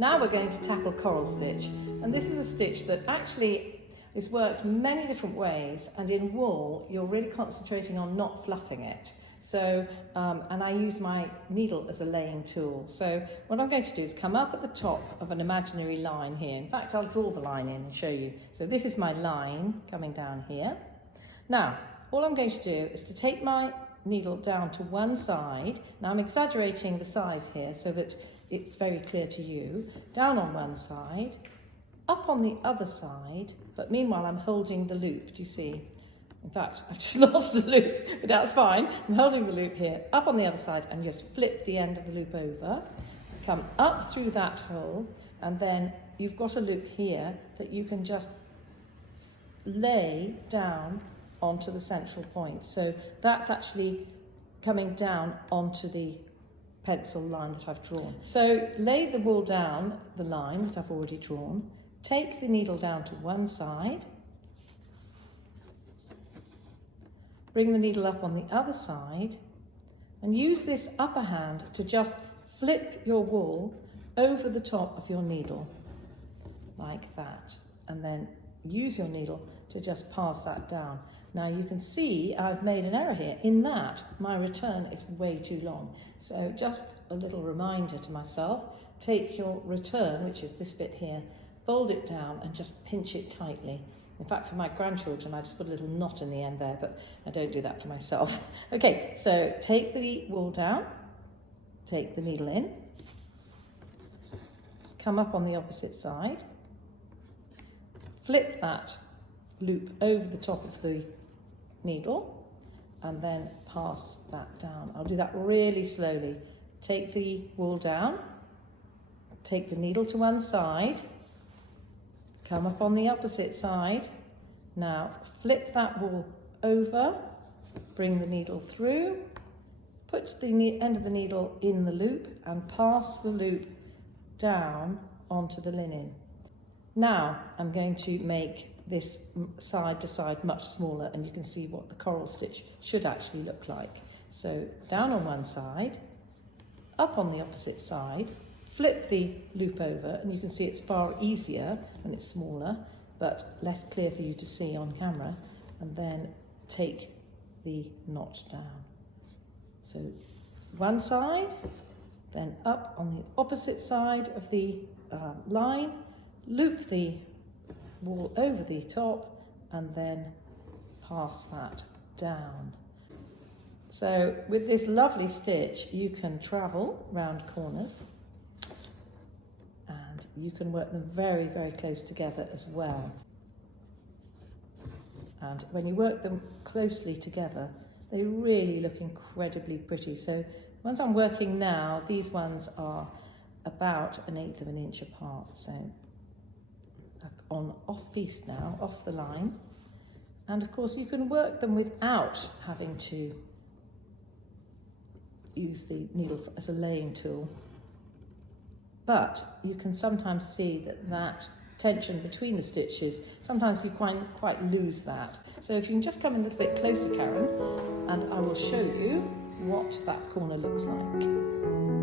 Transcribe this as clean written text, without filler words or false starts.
Now we're going to tackle coral stitch, and this is a stitch that actually is worked many different ways, and in wool you're really concentrating on not fluffing it. So, and I use my needle as a laying tool. So what I'm going to do is come up at the top of an imaginary line here. In fact, I'll draw the line in and show you. So this is my line coming down here. Now, all I'm going to do is to take my needle down to one side. Now I'm exaggerating the size here so that it's very clear to you. Down on one side, up on the other side, but meanwhile I'm holding the loop, do you see? In fact, I've just lost the loop, but that's fine. I'm holding the loop here, up on the other side, and just flip the end of the loop over, come up through that hole, and then you've got a loop here that you can just lay down onto the central point. So that's actually coming down onto the pencil line that I've drawn. So lay the wool down the line that I've already drawn, take the needle down to one side, bring the needle up on the other side, and use this upper hand to just flip your wool over the top of your needle, like that. And then use your needle to just pass that down. Now you can see I've made an error here in that my return is way too long. So just a little reminder to myself, take your return, which is this bit here, fold it down and just pinch it tightly. In fact, for my grandchildren, I just put a little knot in the end there, but I don't do that for myself. Okay, so take the wool down, take the needle in, come up on the opposite side, flip that loop over the top of the needle, and then pass that down. I'll do that really slowly. Take the wool down, take the needle to one side, come up on the opposite side. Now flip that wool over, bring the needle through, put the end of the needle in the loop and pass the loop down onto the linen. Now I'm going to make this side to side much smaller, and you can see what the coral stitch should actually look like. So down on one side, up on the opposite side, flip the loop over, and you can see it's far easier when it's smaller, but less clear for you to see on camera, and then take the knot down. So one side, then up on the opposite side of the line, loop the wool over the top, and then pass that down. So with this lovely stitch, you can travel round corners, and you can work them very, very close together as well. And when you work them closely together, they really look incredibly pretty. So ones I'm working now, these ones are about 1/8 of an inch apart. So on off piece now, off the line. And of course you can work them without having to use the needle as a laying tool. But you can sometimes see that tension between the stitches, sometimes we quite lose that. So if you can just come a little bit closer, Karen, and I will show you what that corner looks like.